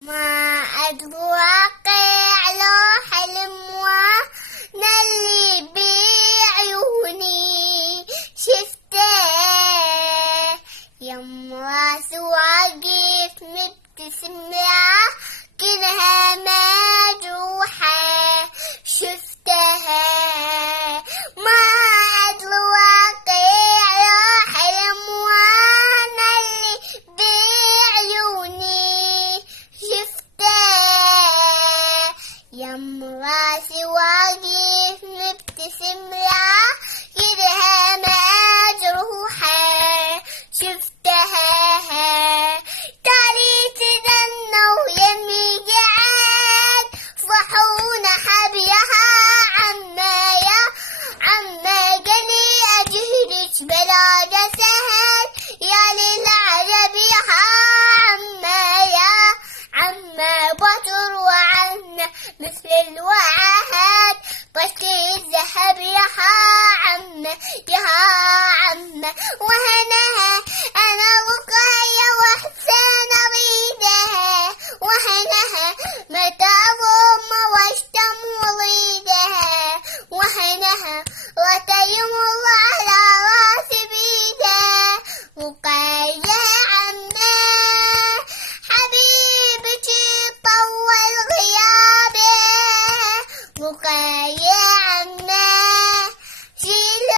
ما أتوقع لو حلم وانا اللي بعيوني شفته يوم راس واقف مبتسم كلها مجروحة شفتها ما أتوقع لو حلم وانا اللي بعيوني شفته يوم راسي واقف مبتسم كلها مجروحة شفتها تالي تدنوا يمي قعد صحونا حبيها عما قلي أجهرش بلا سهل يا للعجب عما بطر وعنا مثل الوعد طشت الذهب يا عم وهنا